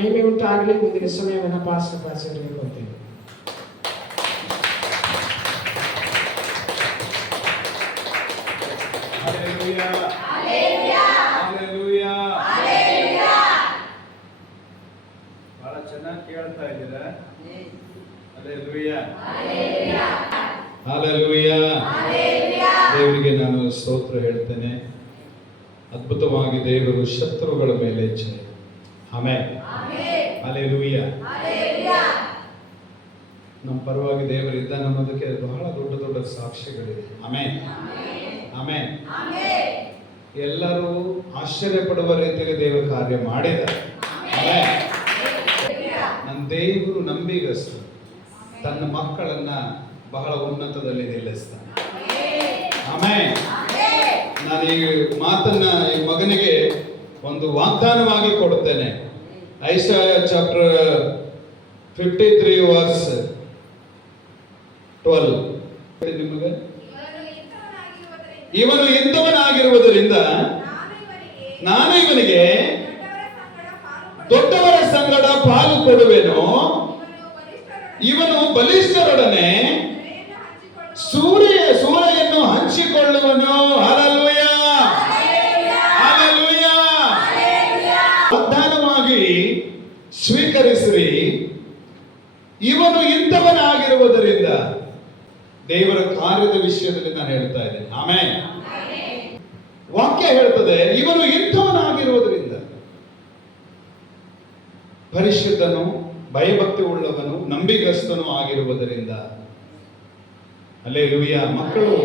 ಮಹಿಮೆ ಉಂಟಾಗಲಿ. ಮುಂದಿನ ಸಮಯವನ್ನು ಪಾಸ್ಟರ್ಗೆ ಕೊಡ್ತೇನೆ. ಬಹಳ ಚೆನ್ನಾಗಿ ಕೇಳ್ತಾ ಇದ್ದೀರಾ. ದೇವರಿಗೆ ನಾನು ಸ್ತೋತ್ರ ಹೇಳ್ತೇನೆ. ಅದ್ಭುತವಾಗಿ ದೇವರು ಶತ್ರುಗಳ ಮೇಲೆ ಜಯ. ಆಮೆನ್. ಹಲ್ಲೆಲೂಯಾ. ನಮ್ಮ ಪರವಾಗಿ ದೇವರಿದ್ದ ಅನ್ನೋದಕ್ಕೆ ಬಹಳ ದೊಡ್ಡ ದೊಡ್ಡ ಸಾಕ್ಷ್ಯಗಳಿದೆ. ಆಮೆನ್. ಆಮೆನ್. ಎಲ್ಲರೂ ಆಶ್ಚರ್ಯ ಪಡುವ ರೀತಿಯಲ್ಲಿ ದೇವರ ಕಾರ್ಯ ಮಾಡಿದ್ದಾರೆ. ನನ್ನ ದೇವರು ನಂಬಿಗಸ್ತು ತನ್ನ ಮಕ್ಕಳನ್ನ ಬಹಳ ಉನ್ನತದಲ್ಲಿ ನಿಲ್ಲಿಸ್ತಾನೆ. ಆಮೆನ್. ನಾನು ಈ ಮಾತನ್ನ ಈ ಮಗನಿಗೆ ಒಂದು ವಾಗ್ದಾನವಾಗಿ ಕೊಡುತ್ತೇನೆ. ಐಸಾಯ ಚಾಪ್ಟರ್ 53 ವರ್ಸ್ 12. ನಿಮಗೆ ಇವನು ಇಂಥವನಾಗಿರುವುದರಿಂದ ನಾನು ಇವನಿಗೆ ದೊಡ್ಡವರ ಸಂಗಡ ಪಾಲು ಕೊಡುವೆನು. ಇವನು ಬಲಿಷ್ಠರೊಡನೆ ಸೂರೆಯನ್ನು ಹಂಚಿಕೊಳ್ಳುವನು. ಹಲ್ಲೆಲೂಯಾ. ಹಲ್ಲೆಲೂಯಾ. ವಾಗ್ದಾನವಾಗಿ ಸ್ವೀಕರಿಸಿರಿ. ಇವನು ಇಂಥವನಾಗಿರುವುದರಿಂದ ದೇವರ ಕಾರ್ಯದ ವಿಷಯದಲ್ಲಿ ನಾನು ಹೇಳ್ತಾ ಇದ್ದೇನೆ. ಆಮೆನ್. ವಾಕ್ಯ ಹೇಳ್ತದೆ ಇವನು ಇಂಥವನಾಗಿರುವುದರಿಂದ. ಪರಿಶುದ್ಧನು, ಭಯಭಕ್ತಿ ಉಳ್ಳವನು, ನಂಬಿಗಸ್ತನು ಆಗಿರುವುದರಿಂದ. ಹಲ್ಲೆಲೂಯಾ. ಮಕ್ಕಳು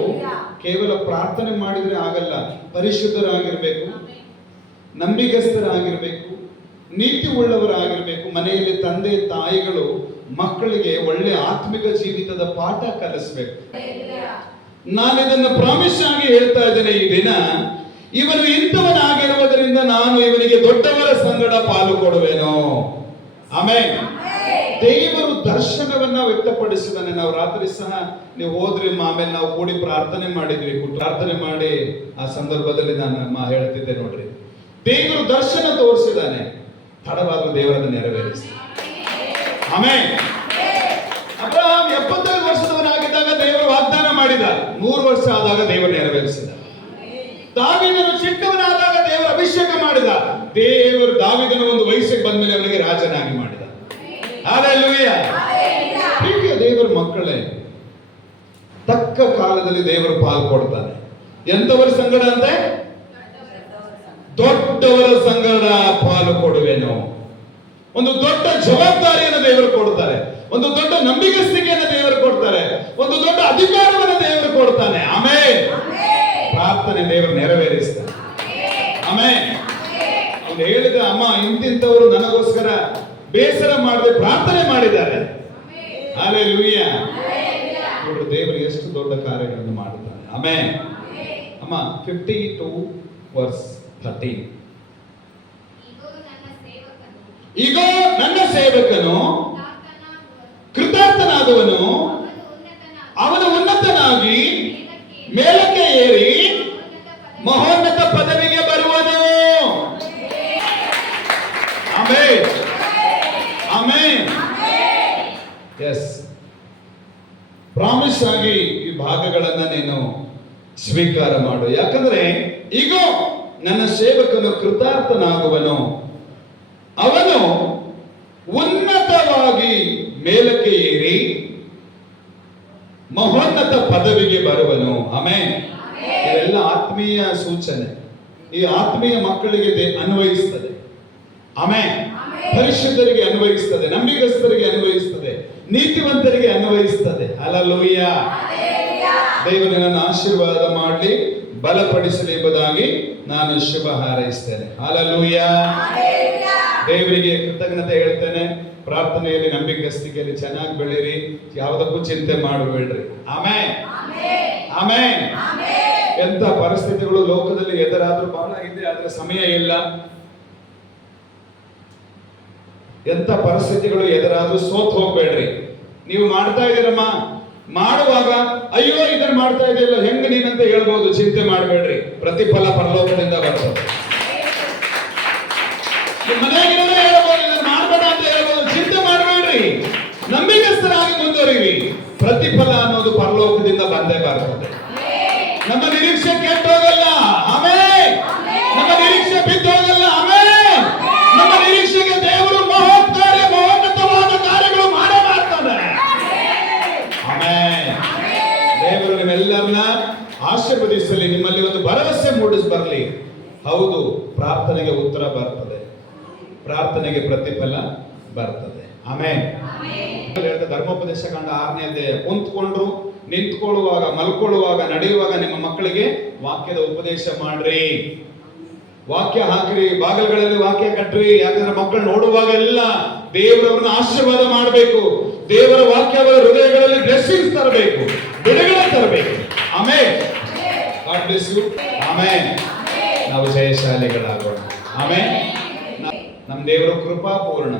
ಕೇವಲ ಪ್ರಾರ್ಥನೆ ಮಾಡಿದ್ರೆ ಆಗಲ್ಲ. ಪರಿಶುದ್ಧರಾಗಿರ್ಬೇಕು, ನಂಬಿಗಸ್ತರಾಗಿರ್ಬೇಕು, ನೀತಿ ಉಳ್ಳವರಾಗಿರ್ಬೇಕು. ಮನೆಯಲ್ಲಿ ತಂದೆ ತಾಯಿಗಳು ಮಕ್ಕಳಿಗೆ ಒಳ್ಳೆ ಆತ್ಮಿಕ ಜೀವಿತದ ಪಾಠ ಕಲಿಸ್ಬೇಕು. ನಾನು ಇದನ್ನು ಪ್ರಾಮಿಸ್ ಆಗಿ ಹೇಳ್ತಾ ಇದ್ದೇನೆ. ಈ ದಿನ ಇವನು ಇಂಥವನಾಗಿರುವುದರಿಂದ ನಾನು ಇವನಿಗೆ ದೊಡ್ಡವರ ಸಂಗಡ ಪಾಲು ಕೊಡುವೆನು. ಆಮೆನ್. ದೇವರು ದರ್ಶನವನ್ನ ವ್ಯಕ್ತಪಡಿಸಿದಾನೆ. ನಾವು ರಾತ್ರಿ ಸಹ ನೀವು ಹೋದ್ರಿ, ಆಮೇಲೆ ನಾವು ಕೂಡಿ ಪ್ರಾರ್ಥನೆ ಮಾಡಿದ್ವಿ. ಪ್ರಾರ್ಥನೆ ಮಾಡಿ ಆ ಸಂದರ್ಭದಲ್ಲಿ ನಾನು ಹೇಳ್ತಿದ್ದೆ ನೋಡ್ರಿ, ದೇವರು ದರ್ಶನ ತೋರಿಸಿದಾನೆ. ತಡವಾಗಲು ದೇವರನ್ನು ನೆರವೇರಿಸಿ. ಆಮೆನ್. ಅಬ್ರಹಾಂ 75 ವರ್ಷದವನಾಗಿದ್ದಾಗ ದೇವರು ವಾಗ್ದಾನ ಮಾಡಿದ. 100 ವರ್ಷ ಆದಾಗ ದೇವರು ನೆರವೇರಿಸಿದ. ದಾವೀದನು ಚಿಕ್ಕವನಾದಾಗ ದೇವರು ಅಭಿಷೇಕ ಮಾಡಿದ. ದೇವರು ದಾವೀದನ ಒಂದು ವಯಸ್ಸಿಗೆ ಬಂದ್ಮೇಲೆ ಅವನಿಗೆ ರಾಜನಾಗಿ ಮಾಡಿದ. ಹಲ್ಲೆಲೂಯಾ. ಪ್ರೀತಿಯ ದೇವರ ಮಕ್ಕಳೇ, ತಕ್ಕ ಕಾಲದಲ್ಲಿ ದೇವರು ಪಾಲು ಕೊಡ್ತಾನೆ. ಎಂತವರ ಸಂಗಡ ಅಂತೆ? ದೊಡ್ಡವರ ಸಂಗಡ ಪಾಲು ಕೊಡುವೆನು. ಒಂದು ದೊಡ್ಡ ಜವಾಬ್ದಾರಿಯನ್ನು ದೇವರು ಕೊಡ್ತಾರೆ. ಒಂದು ದೊಡ್ಡ ನಂಬಿಗಸ್ತಿಕೆಯನ್ನು ದೇವರು ಕೊಡ್ತಾರೆ. ಒಂದು ದೊಡ್ಡ ಅಧಿಕಾರವನ್ನು ದೇವರು ಕೊಡ್ತಾನೆ. ಆಮೆನ್. ಪ್ರಾರ್ಥನೆ ದೇವರು ನೆರವೇರಿಸ್ತಾನೆ. ಆಮೆನ್. ಅವನು ಹೇಳಿದ, ಅಮ್ಮ ಇಂತಿಂತವರು ನನಗೋಸ್ಕರ ಬೇಸರ ಮಾಡದೆ ಪ್ರಾರ್ಥನೆ ಮಾಡಿದ್ದಾರೆ. ಹಲ್ಲೆಲೂಯಾ. ನೋಡ್ರಿ ದೇವರು ಎಷ್ಟು ದೊಡ್ಡ ಕಾರ್ಯಗಳನ್ನು ಮಾಡುತ್ತಾನೆ. ಆಮೆನ್. ಅಮ್ಮ 52 ವರ್ಸ್ 13. ಈಗ ನನ್ನ ಸೇವಕನು ಕೃತಾರ್ಥನಾದವನು, ಅವನು ಉನ್ನತನಾಗಿ ಮೇಲಕ್ಕೆ ಏರಿ ಮಹೋನ್ನತ ಪದವಿಗೆ ಬರುವನು. ಆಮೆನ್. ಆಮೆನ್. ಎಸ್. ಪ್ರಾಮಿಸ್ ಆಗಿ ಈ ಭಾಗಗಳನ್ನ ನೀನು ಸ್ವೀಕಾರ ಮಾಡು. ಯಾಕಂದ್ರೆ ಈಗ ನನ್ನ ಸೇವಕನು ಕೃತಾರ್ಥನಾಗುವನು, ಅವನು ಉನ್ನತವಾಗಿ ಮೇಲಕ್ಕೆ ಏರಿ ಮಹೋನ್ನತ ಪದವಿಗೆ ಬರುವನು. ಆಮೆನ್. ಇದೆಲ್ಲ ಆತ್ಮೀಯ ಸೂಚನೆ. ಈ ಆತ್ಮೀಯ ಮಕ್ಕಳಿಗೆ ಅನ್ವಯಿಸ್ತದೆ. ಆಮೆನ್. ಪರಿಶುದ್ಧರಿಗೆ ಅನ್ವಯಿಸ್ತದೆ, ನಂಬಿಗಸ್ತರಿಗೆ ಅನ್ವಯಿಸ್ತದೆ, ನೀತಿವಂತರಿಗೆ ಅನ್ವಯಿಸ್ತದೆ. ಹಲ್ಲೆಲೂಯಾ. ದೇವರು ನನ್ನ ಆಶೀರ್ವಾದ ಮಾಡಲಿ, ಬಲಪಡಿಸಲಿ ಎಂಬುದಾಗಿ ನಾನು ಶುಭ ಹಾರೈಸ್ತೇನೆ. ಹಲ್ಲೆಲೂಯಾ. ದೇವರಿಗೆ ಕೃತಜ್ಞತೆ ಹೇಳ್ತೇನೆ. ಪ್ರಾರ್ಥನೆಯಲ್ಲಿ, ನಂಬಿಗಸ್ತಿಕೆಯಲ್ಲಿ ಚೆನ್ನಾಗಿ ಬೆಳೀರಿ. ಯಾವುದಕ್ಕೂ ಚಿಂತೆ ಮಾಡಬೇಡ್ರಿ. ಆಮೆನ್. ಆಮೆನ್. ಎಂತ ಪರಿಸ್ಥಿತಿಗಳು ಲೋಕದಲ್ಲಿ ಎದುರಾದ್ರೂ ಬಹಳ ಇದೆ, ಆದ್ರೆ ಸಮಯ ಇಲ್ಲ. ಎಂತ ಪರಿಸ್ಥಿತಿಗಳು ಎದುರಾದ್ರೂ ಸೋತ್ ಹೋಗ್ಬೇಡ್ರಿ. ನೀವು ಮಾಡ್ತಾ ಇದ್ದೀರಮ್ಮ, ಮಾಡುವಾಗ ಅಯ್ಯೋ ಇದನ್ನ ಮಾಡ್ತಾ ಇದೆಯಲ್ಲ ಹೆಂಗ ನೀನಂತ ಹೇಳ್ಬೋದು. ಚಿಂತೆ ಮಾಡಬೇಡ್ರಿ, ಪ್ರತಿಫಲ ಪರಲೋಕದಿಂದ ಬರ್ತದೆ. ಮನೆಯಾಗಿರೋದೇ ಹೇಳ್ಬೋದು, ಇದನ್ನ ಪ್ರತಿಫಲ ಅನ್ನೋದು ಪರಲೋಕದಿಂದ ಬಂದೇ ಬರ್ತದೆ. ನಮ್ಮ ನಿರೀಕ್ಷೆ ಕೆಟ್ಟೋಗಲ್ಲ, ಆಮೆನ್. ನಮ್ಮ ನಿರೀಕ್ಷೆ ಬಿದ್ದೋಗಲ್ಲ, ಆಮೆನ್. ನಮ್ಮ ನಿರೀಕ್ಷೆಗೆ ದೇವರು ಮಹೋನ್ನತವಾದ ಕಾರ್ಯಗಳು ಮಾಡೇ ಮಾಡ್ತಾನೆ, ಆಮೆನ್. ದೇವರು ನಿಮ್ಮೆಲ್ಲರನ್ನ ಆಶೀರ್ವದಿಸಲಿ. ನಿಮ್ಮಲ್ಲಿ ಒಂದು ಭರವಸೆ ಮೂಡಿಸಿ ಬರಲಿ. ಹೌದು, ಪ್ರಾರ್ಥನೆಗೆ ಉತ್ತರ ಬರ್ತದೆ, ಪ್ರಾರ್ಥನೆಗೆ ಪ್ರತಿಫಲ ಬರ್ತದೆ, ಆಮೆನ್. ಧರ್ಮೋಪದೇಶ ಕಾಂಡ 6ನೇ ಅಧ್ಯಾಯ. ಕುಂತ್ಕೊಂಡ್ರು, ನಿಂತ್ಕೊಳ್ಳುವಾಗ, ಮಲ್ಕೊಳ್ಳುವಾಗ, ನಡೆಯುವಾಗ ನಿಮ್ಮ ಮಕ್ಕಳಿಗೆ ವಾಕ್ಯದ ಉಪದೇಶ ಮಾಡ್ರಿ. ವಾಕ್ಯ ಹಾಕ್ರಿ, ಬಾಗಿಲುಗಳಲ್ಲಿ ವಾಕ್ಯ ಕಟ್ರಿ. ಯಾಕಂದ್ರೆ ಮಕ್ಕಳು ನೋಡುವಾಗೆಲ್ಲ ದೇವರವ್ರನ್ನ ಆಶೀರ್ವಾದ ಮಾಡಬೇಕು. ದೇವರ ವಾಕ್ಯ ಅವರ ಹೃದಯಗಳಲ್ಲಿ ಬ್ಲೆಸ್ಸಿಂಗ್ಸ್ ತರಬೇಕು, ಬಿಡುಗಡೆ ತರಬೇಕು, amen. God bless you, amen. ನಾವು ಜಯಶಾಲಿಗಳಾಗೋಣ, ಆಮೆನ್. ನಮ್ಮ ದೇವರು ಕೃಪಾಪೂರ್ಣ,